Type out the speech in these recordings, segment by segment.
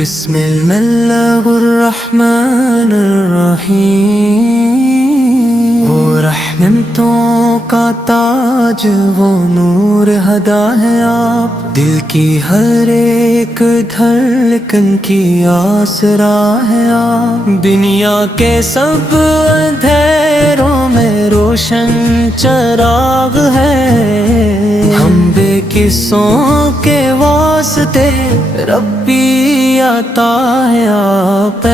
بسم اللہ الرحمن الرحیم، وہ رحمتوں کا تاج، وہ نور ہدا ہے آپ، دل کی ہر ایک دھڑکن کی آسرا ہے آپ، دنیا کے سب اندھیروں میں روشن چراغ ہے، ہم بے قصوں کے واسطے ربی عطا ہے آپ،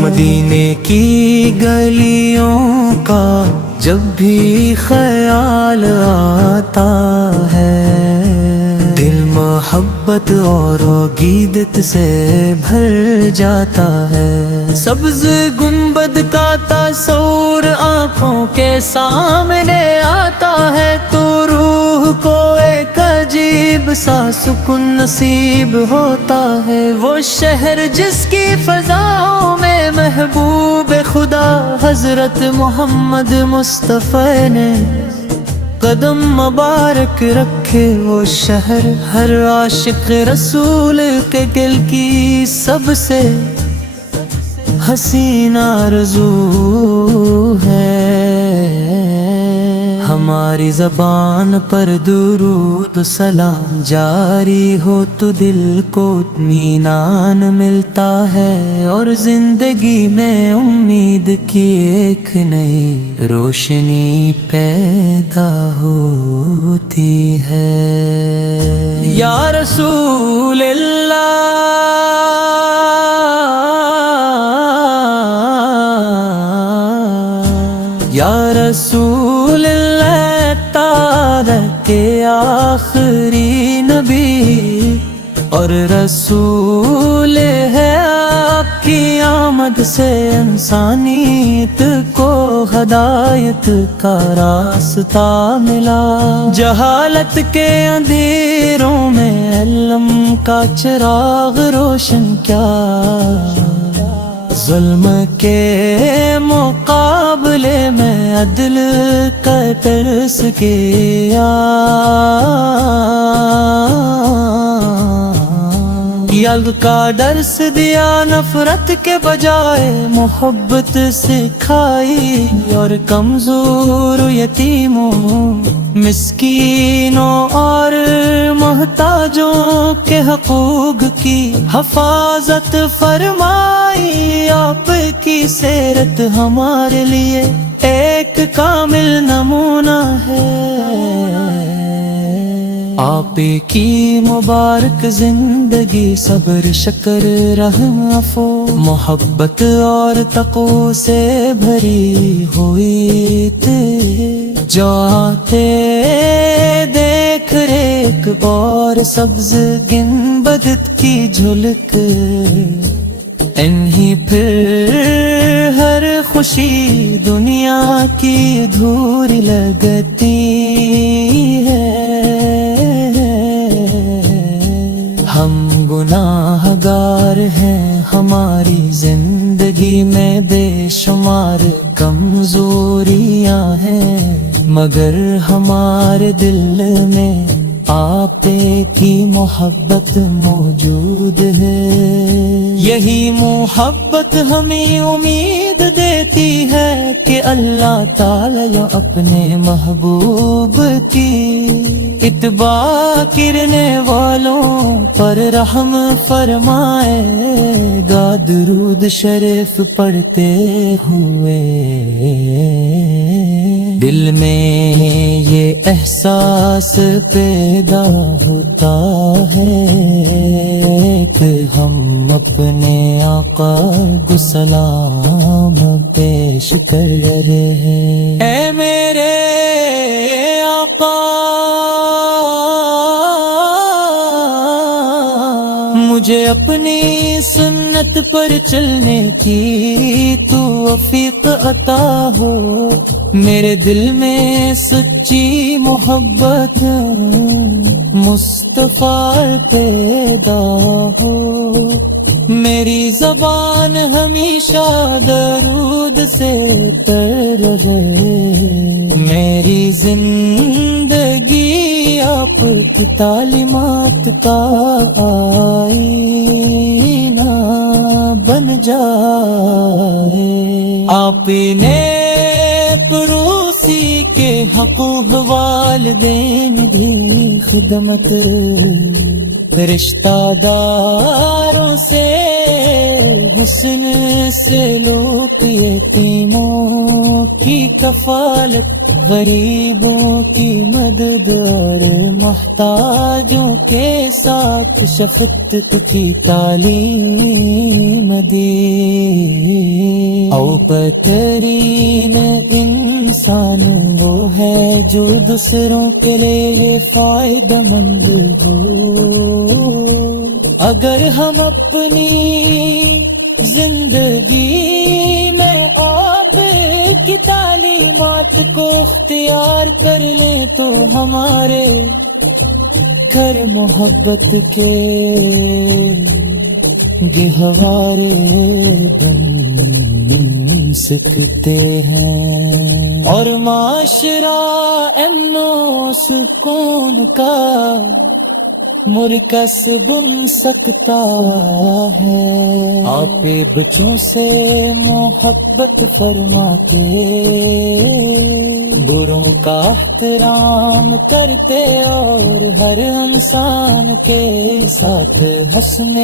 مدینے کی گلیوں کا جب بھی خیال آتا ہے، دل محبت اور عقیدت سے بھر جاتا ہے، سبز گنبد کا تصور آنکھوں کے سامنے آتا ہے، تو روح کو ایک عجیب سا سکون نصیب ہوتا ہے، وہ شہر جس کی فضاؤں میں محبوب خدا حضرت محمد مصطفیٰ نے قدم مبارک رکھے، وہ شہر ہر عاشق رسول کے دل کی سب سے حسین آرزو ہے، ہماری زبان پر درود و سلام جاری ہو تو دل کو اطمینان ملتا ہے، اور زندگی میں امید کی ایک نئی روشنی پیدا ہوتی ہے، یا رسول اللہ یا رسول اللہ، تارک کے آخری نبی اور رسول ہے، آپ کی آمد سے انسانیت کو ہدایت کا راستہ ملا، جہالت کے اندھیروں میں علم کا چراغ روشن کیا، ظلم کے مقابلے میں عدل کا ترس کیا، یلغ کا درس دیا، نفرت کے بجائے محبت سکھائی، اور کمزور یتیموں مسکینوں اور محتاجوں کے حقوق کی حفاظت فرمائی، آپ کی سیرت ہمارے لیے ایک کامل نمونہ ہے، آپ کی مبارک زندگی صبر شکر رحم عفو محبت اور تقوی سے بھری ہوئی تھی، جو آتے دیکھ ریک اور سبز گنبد کی جھلک، انہی پھر ہر خوشی دنیا کی دھور لگتی ہے، ہم گناہ گار ہیں، ہماری زندگی میں بے شمار کمزوریاں ہیں، مگر ہمارے دل میں آپ کی محبت موجود ہے، یہی محبت ہمیں امید دیتی ہے کہ اللہ تعالی اپنے محبوب کی اتباع کرنے والوں پر رحم فرمائے گا، درود شریف پڑھتے ہوئے دل میں یہ احساس پیدا ہوتا ہے کہ ہم اپنے آقا کو سلام پیش کر رہے ہیں، اے میرے آقا مجھے اپنی سنت پر چلنے کی توفیق عطا ہو، میرے دل میں سچی محبت مصطفیٰ پیدا ہو، میری زبان ہمیشہ درود سے تر رہے، میری زندگی آپ کی تعلیمات کا آئینہ بن جائے. آپ نے پڑوسی کے حقوق والدین بھی خدمت، رشتہ داروں سے حسن سلوک، یتیموں کی کفالت، غریبوں کی مدد اور محتاجوں کے ساتھ شفقت کی تعلیم دی. او بہترین انسان وہ ہے جو دوسروں کے لیے فائدہ مند ہو. اگر ہم اپنی زندگی میں آپ کی تعلیمات کو اختیار کر لیں تو ہمارے گھر محبت کے گہوارے بن سکتے ہیں، اور معاشرہ امن و سکون کا مرکز بن سکتا ہے. آپ بچوں سے محبت فرماتے، بروں کا احترام کرتے، اور ہر انسان کے ساتھ حسن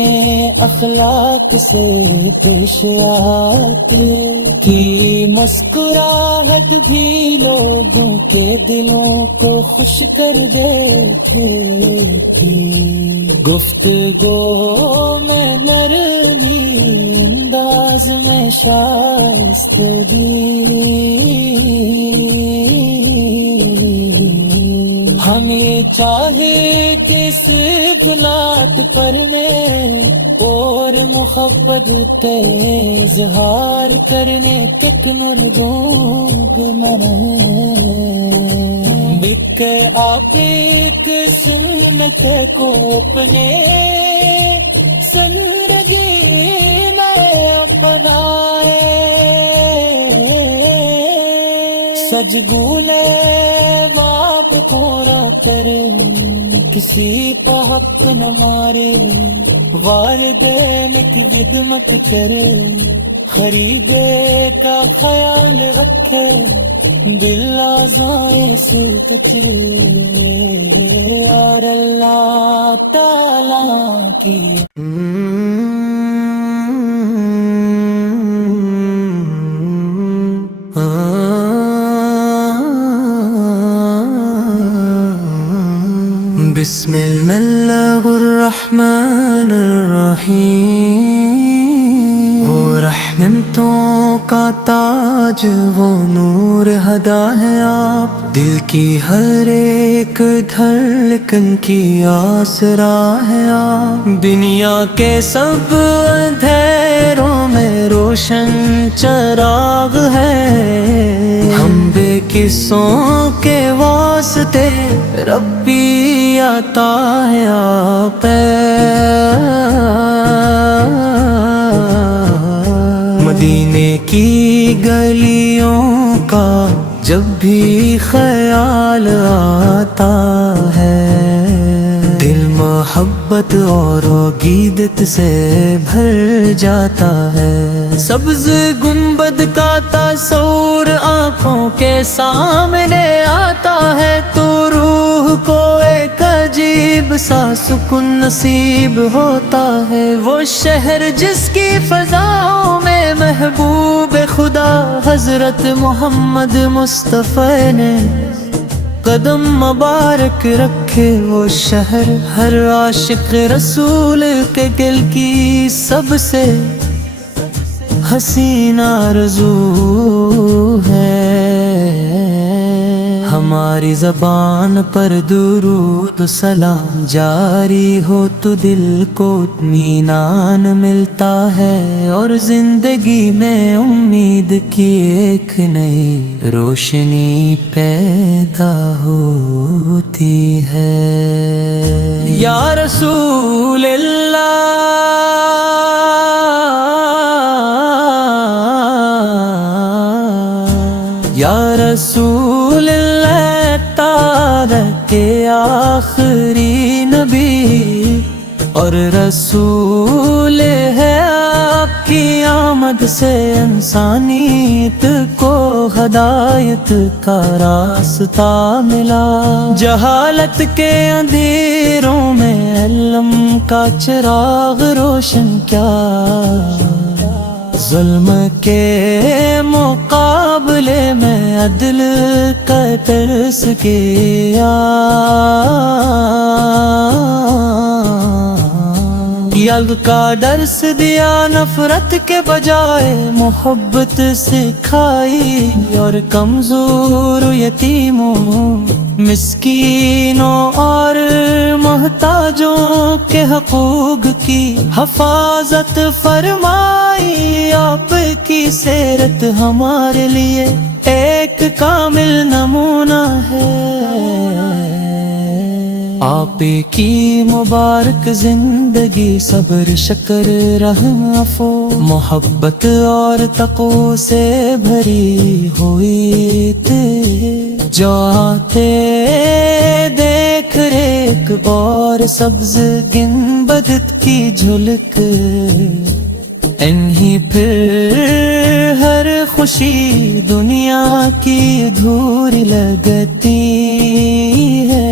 اخلاق سے پیش آتے. کی مسکراہٹ بھی لوگوں کے دلوں کو خوش کر دیتے تھی. گفتگو میں نرمی، انداز میں شائستگی، ہم یہ چاہے جس بلاد پر میں اور محبت کا اظہار کرنے تک نرگونگ مریں. بک آپ ایک سنت کو اپنے زندگی میں اپنائے، سج گولے باپ پورا کر کسی پہ حق نہ مارے، والدین کی خدمت کر خریدے کا خیال رکھے، دل آزائے سے تجربے اور اللہ تعالیٰ کی. بسم اللہ الرحمن الرحیم. وہ رحمتوں کا تاج، وہ نور ہدا ہے آپ، دل کی ہر ایک دھڑکن کی آسرا ہے آپ. دنیا کے سب اندھیروں میں روشن چراغ ہے، ہم بے قصوں کے واسطے ربی آتا ہے آپ. مدینے کی گلیوں کا جب بھی خیال آتا ہے، دل محبت اور عقیدت سے بھر جاتا ہے. سبز گنبد کا تصور آنکھوں کے سامنے آتا ہے، تو روح کو ایک عجیب سا سکون نصیب ہوتا ہے. وہ شہر جس کی فضاؤں میں محبوب خدا حضرت محمد مصطفیٰ نے قدم مبارک رکھے، وہ شہر ہر عاشق رسول کے دل کی سب سے حسین آرزو ہے. ہماری زبان پر درود و سلام جاری ہو تو دل کو اطمینان ملتا ہے، اور زندگی میں امید کی ایک نئی روشنی پیدا ہوتی ہے. یا رسول اللہ، یا رسول اللہ، رسالت کے آخری نبی اور رسول ہے، آپ کی آمد سے انسانیت کو ہدایت کا راستہ ملا۔ جہالت کے اندھیروں میں علم کا چراغ روشن کیا، ظلم کے مقابلے میں عدل کا ترس کیا۔ یگ کا درس دیا، نفرت کے بجائے محبت سکھائی، اور کمزور یتیموں، مسکینوں اور محتاجوں کے حقوق کی حفاظت فرمائی۔ آپ کی سیرت ہمارے لیے ایک کامل نمونہ ہے۔ آپ کی مبارک زندگی صبر، شکر، رحم، عفو، محبت اور تقوی سے بھری ہوئی تھی، جو آتے دیکھ ریک اور سبز گنبد کی جھلک، انہی پھر ہر خوشی دنیا کی دھور لگتی ہے۔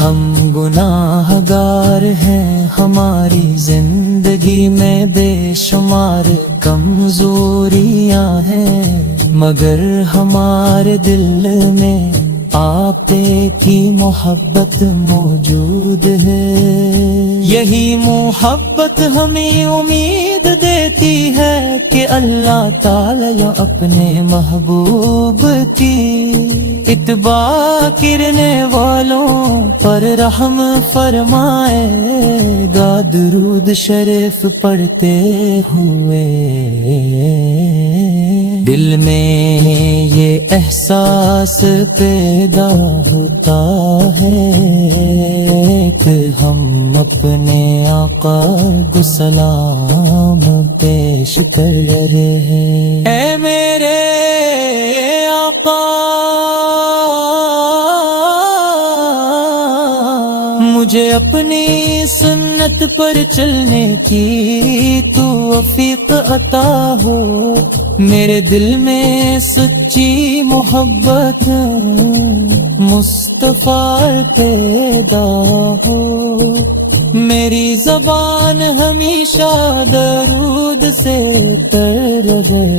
ہم گناہ گار ہیں، ہماری زندگی میں بے شمار کمزوریاں ہیں، مگر ہمارے دل میں آپ کی محبت موجود ہے۔ یہی محبت ہمیں امید دیتی ہے کہ اللہ تعالی اپنے محبوب کی اتباع کرنے والوں پر رحم فرمائے گا، درود شریف پڑھتے ہوئے دل میں یہ احساس پیدا ہوتا ہے کہ ہم اپنے آقا کو سلام پیش کر رہے ہیں۔ اے میرے آقا، مجھے اپنی سنت پر چلنے کی توفیق عطا ہو، میرے دل میں سچی محبت مصطفیٰ پیدا ہو، میری زبان ہمیشہ درود سے تر رہے،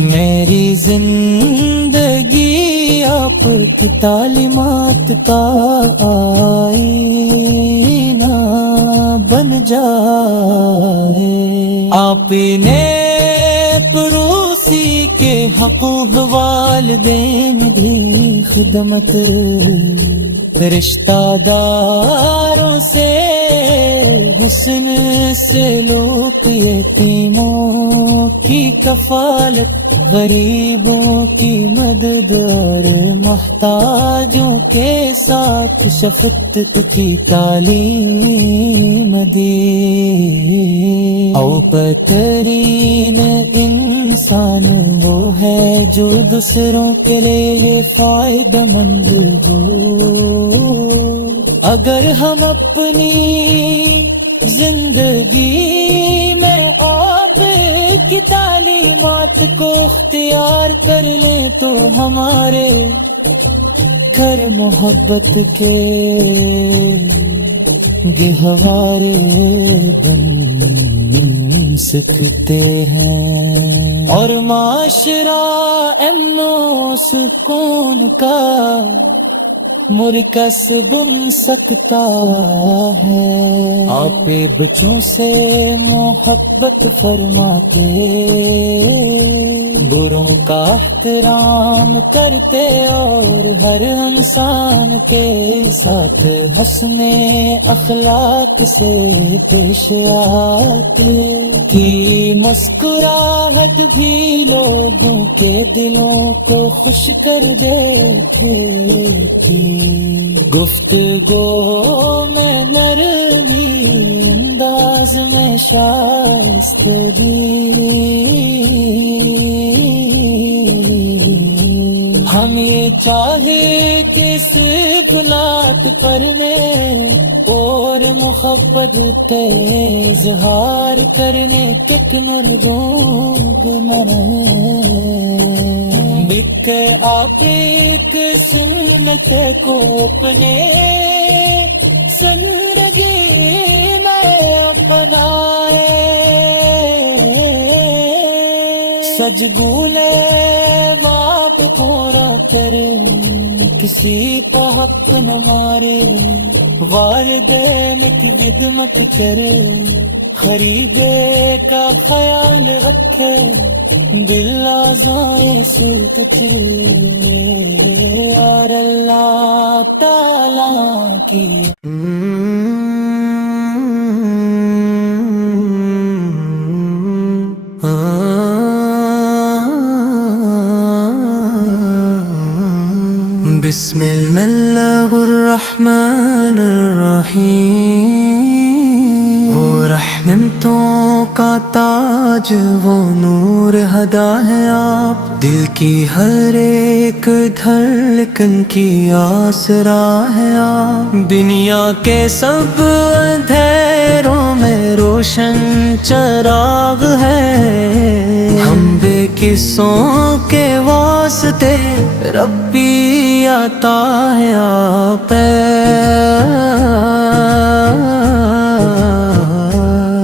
میری زندگی آپ کی تعلیمات کا آئینہ بن جائے۔ آپ نے پڑوسی کے حقوق، والدین بھی خدمت، رشتہ داروں سے حسن سلوک، یتیموں کی کفالت، غریبوں کی مدد اور محتاجوں کے ساتھ شفقت کی تعلیم دی۔ او بہترین انسان وہ ہے جو دوسروں کے لیے فائدہ مند ہو۔ اگر ہم اپنی زندگی میں آپ کی تعلیمات کو اختیار کر لیں تو ہمارے گھر محبت کے گہوارے بن سکتے ہیں، اور معاشرہ امن و سکون کا مرکز بن سکتا ہے۔ آپ بچوں سے محبت فرماتے، بروں کا احترام کرتے، اور ہر انسان کے ساتھ حسن اخلاق سے پیش آتے، کی مسکراہٹ بھی لوگوں کے دلوں کو خوش کر دیتے تھی، گفتگو میں نرمی، انداز میں شائستگی، ہم یہ چاہے کہ اس بلاد پر میں اور محبت اظہار کرنے تک نرگوب نہ بک آپ کی قسمت کو اپنے سنرگی میں اپنائے سج گولے باپ پورا کر کسی کو حق نہ مارے والدین کی خدمت کر خریدے کا خیال رکھے دل آزائے سے ٹکرے اور اللہ تعالیٰ کی بسم اللہ الرحمن الرحیم وہ رحمتوں کا تاج وہ نور ہدا ہے آپ دل کی ہر ایک دھڑکن کی آسرا ہے آپ دنیا کے سب اندھیروں میں روشن چراغ ہے ہم بے قصوں کے واسطے ربی عطا ہے آپ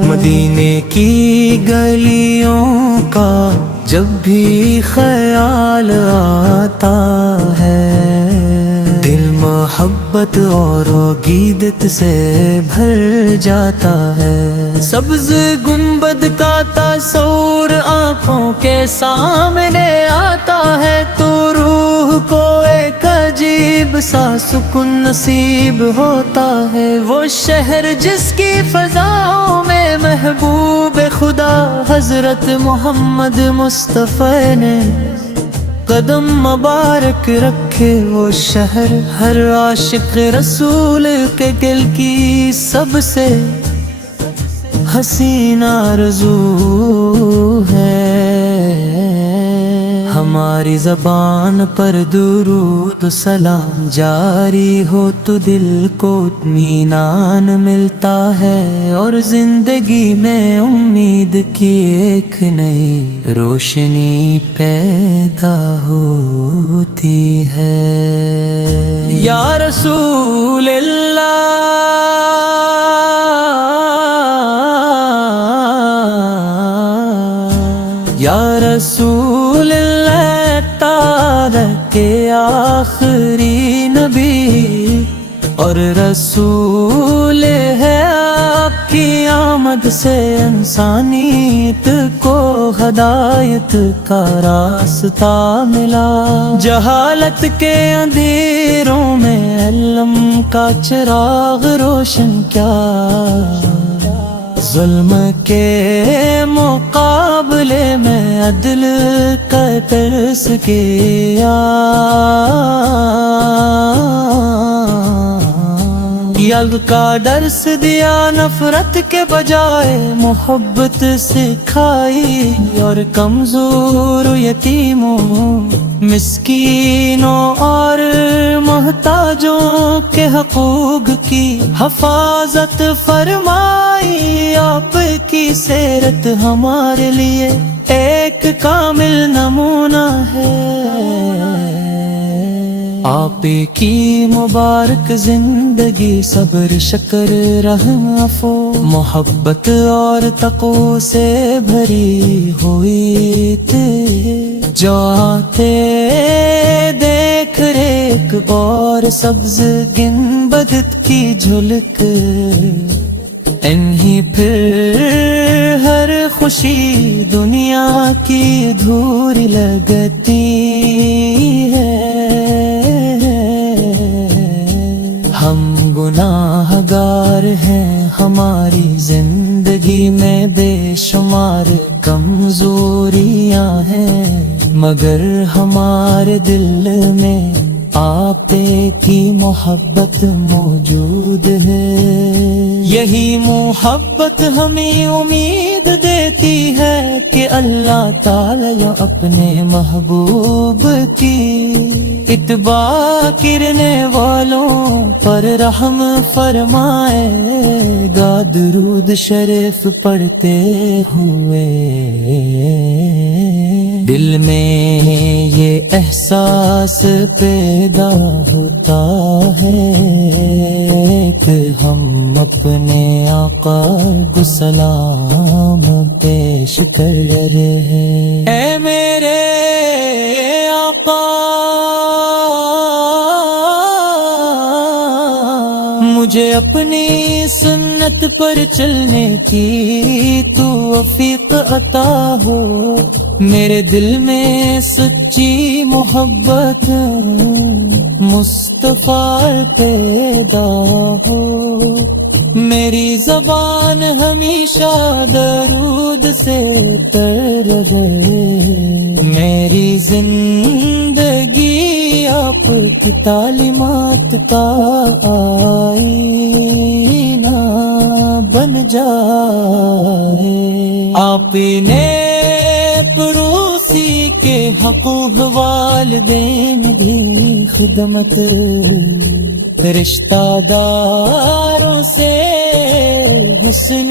مدینے کی گلیوں کا جب بھی خیال آتا ہے دل محبت اور عقیدت سے بھر جاتا ہے سبز گنبد کا تصور آنکھوں کے سامنے آتا ہے تو روح کو ایک عجیب سا سکون نصیب ہوتا ہے وہ شہر جس کی فضاؤں میں محبوب خدا حضرت محمد مصطفیٰ نے قدم مبارک رکھے وہ شہر ہر عاشق رسول کے دل کی سب سے حسین آرزو ہے ہماری زبان پر درود سلام جاری ہو تو دل کو اطمینان ملتا ہے اور زندگی میں امید کی ایک نئی روشنی پیدا ہوتی ہے یا رسول اللہ یا رسول اللہ تارک کے آخری نبی اور رسول ہے آپ کی آمد سے انسانیت کو ہدایت کا راستہ ملا جہالت کے اندھیروں میں علم کا چراغ روشن کیا ظلم کے مقابلے میں عدل کا ترس کیا یلغ کا درس دیا نفرت کے بجائے محبت سکھائی اور کمزور یتیموں مسکینوں اور محتاجوں کے حقوق کی حفاظت فرمائی آپ کی سیرت ہمارے لیے ایک کامل نمونہ ہے آپ کی مبارک زندگی صبر شکر رحم عفو محبت اور تقوی سے بھری ہوئی تھی جو آتے دیکھ ریک اور سبز گنبد کی جھلک انہی پھر ہر خوشی دنیا کی دھوری لگتی ہے ہم گناہ گار ہیں ہماری زندگی میں بے شمار کمزوریاں ہیں مگر ہمارے دل میں آپ کی محبت موجود ہے یہی محبت ہمیں امید دیتی ہے کہ اللہ تعالی اپنے محبوب کی اتباع کرنے والوں پر رحم فرمائے گا، درود شریف پڑھتے ہوئے دل میں یہ احساس پیدا ہوتا ہے کہ ہم اپنے آقا کو سلام پیش کر رہے ہیں۔ اے میرے آقا مجھے اپنی سنت پر چلنے کی توفیق عطا ہو، میرے دل میں سچی محبت مصطفیٰ پیدا ہو، میری زبان ہمیشہ درود سے تر رہے، میری زندگی آپ کی تعلیمات کا آئینہ بن جائے، آپ نے پڑوسی کے حقوق والدین بھی خدمت، رشتہ داروں سے حسن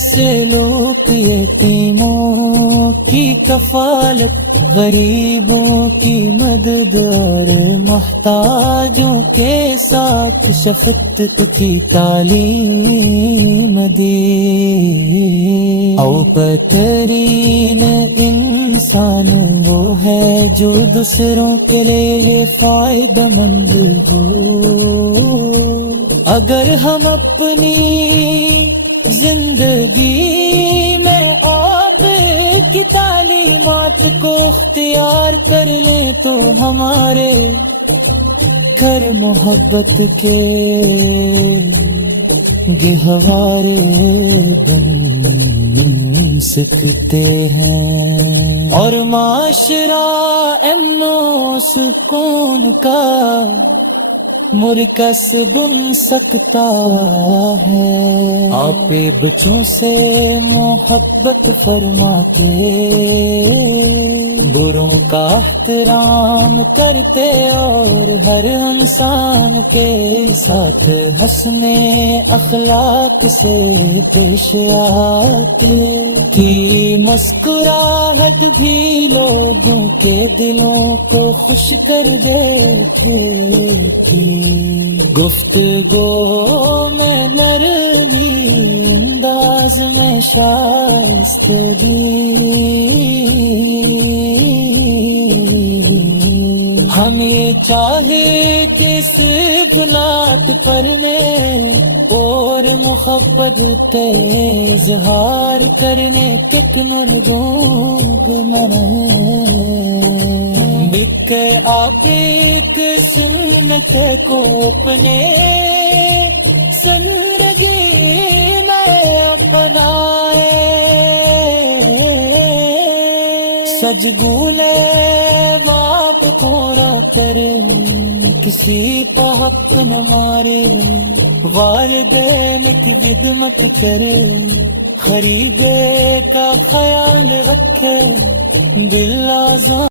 سلوک، یتیموں کی کفالت، غریبوں کی مدد اور محتاجوں کے ساتھ شفقت کی تعلیم دی۔ اوپترین انسان وہ ہے جو دوسروں کے لیے فائدہ مند ہو، اگر ہم اپنی زندگی میں آپ کی تعلیمات کو اختیار کر لیں تو ہمارے گھر محبت کے گہوارے بن سکتے ہیں، اور معاشرہ امن و سکون کا مرکز بن سکتا ہے۔ آپ بچوں سے محبت فرما کے بروں کا احترام کرتے، اور ہر انسان کے ساتھ حسن اخلاق سے پیش آتے، کی مسکراہٹ بھی لوگوں کے دلوں کو خوش کر دیتے تھی، گفتگو میں نرمی، انداز میں شائستگی، ہم یہ چاہے کس بلاد پر اور محبت اظہار کرنے تک نرگونگ نہ رہیں، بک آپ ایک سنت کو اپنے زندگی میں اپنائے، سج بولے باپ پورا کر کسی کا حق نہ مارے، والدین کی خدمت کر خریدے کا خیال رکھے، دل آزاد